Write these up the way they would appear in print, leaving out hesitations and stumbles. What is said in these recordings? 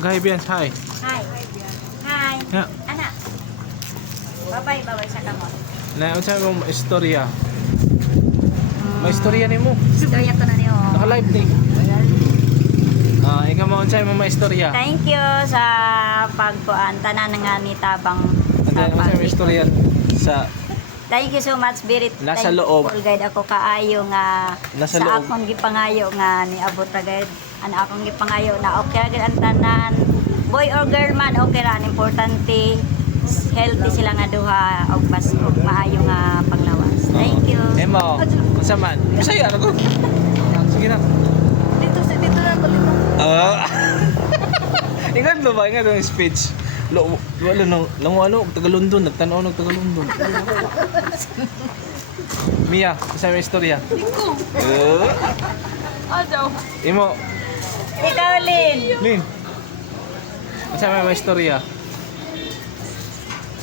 Pag-hi Bians, hi. Hi. Hi. Ya. Anak. Bye-bye, bye-bye sa kamot. Na unsa mo istorya? May istorya nimo. Istorya ko na niyo. Naka-live ni. Ikaw mo unsa mo istorya? Thank you sa pagkuan tanan nga ni tabang Unsa mo istorya sa Thank you so much, Birit. Nasa loob. Guide ako kaayo nga Nasa sa loob. akong gipangayo nga ni abot ra guide. Ano akong gipangayo na okay ra ang tanan. Boy or girl man, okay ra. Ang importante healthy sila nga duha og mas og maayo nga panglawas. Thank you. Emo, unsa man? Bisaya ra ko. Sige na. Dito na ko dito. Ingat lo ba? Ingat ang speech. Wala nang ano, taga-London, nagtanaw ng taga-London. Mia, sa may istorya. Iko. Ajaw. Imo, Ikaw, Lin. Lin. Sa may istorya.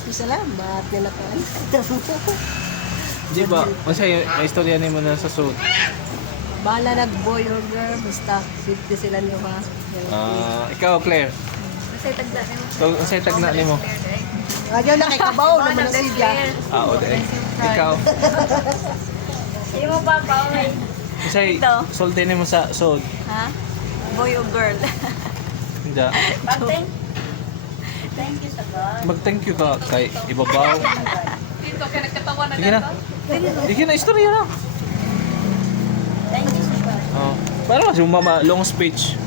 Salamat nila ka. Di ba? Unsa may istorya nimo na sa suit? Bahala nag-boy or girl, basta safety sila niyo ha. Ikaw Claire. Kasi tagda nimo. Unsay tagna nimo? Ayaw na kay kabaw naman na siya. O dai. Ikaw. Imo pa pa may. Unsay Ito. sulti nimo sa suit? Ha? Boy or girl? Hindi. Thank you sa God. Mag-thank you ka kay ibabaw. Dito ka nagkatawa na Sige na. Sige na, istorya na. Thank you sa God. Para mas yung long speech.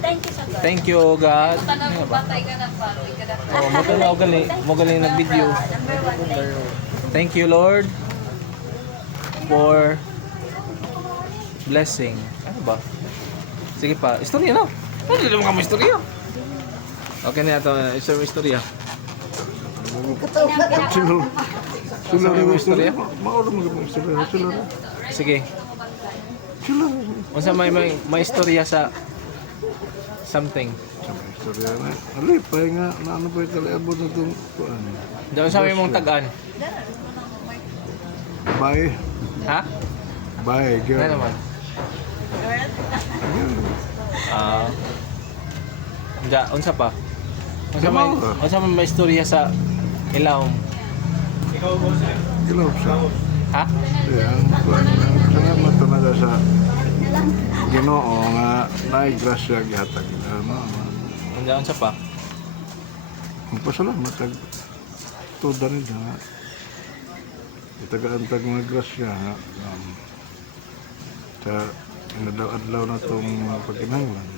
Thank you sa God. Thank you, God. Batay ka na pa. Mo galing nag-video. Number one, thank you. Thank you, Lord, for blessing. Ano ba? Sige pa, istorya na. Ano din mo kami istorya? Okay na ito, istorya. Sila May istorya? Mauro mo yung istorya. Sila. Sige. Sila. Unsa may istorya sa something. Istorya na. Alipay nga. Na ano pa yung kaliabot na itong kuan. Diyan sa mong tagaan. Bye. Ha? Bye, Ano girl. naman? Diyan, unsa pa? Unsa may istorya sa ilawom? Ilaw siya. Ha? Yan. Salamat talaga sa Ginoo nga naigrasya gihatag. Diyan, unsa pa? Magpasalamat tag tuda rin nga. Itagaan tag mga grasya nga. Sa inadlaw-adlaw na itong pagkinahanglan.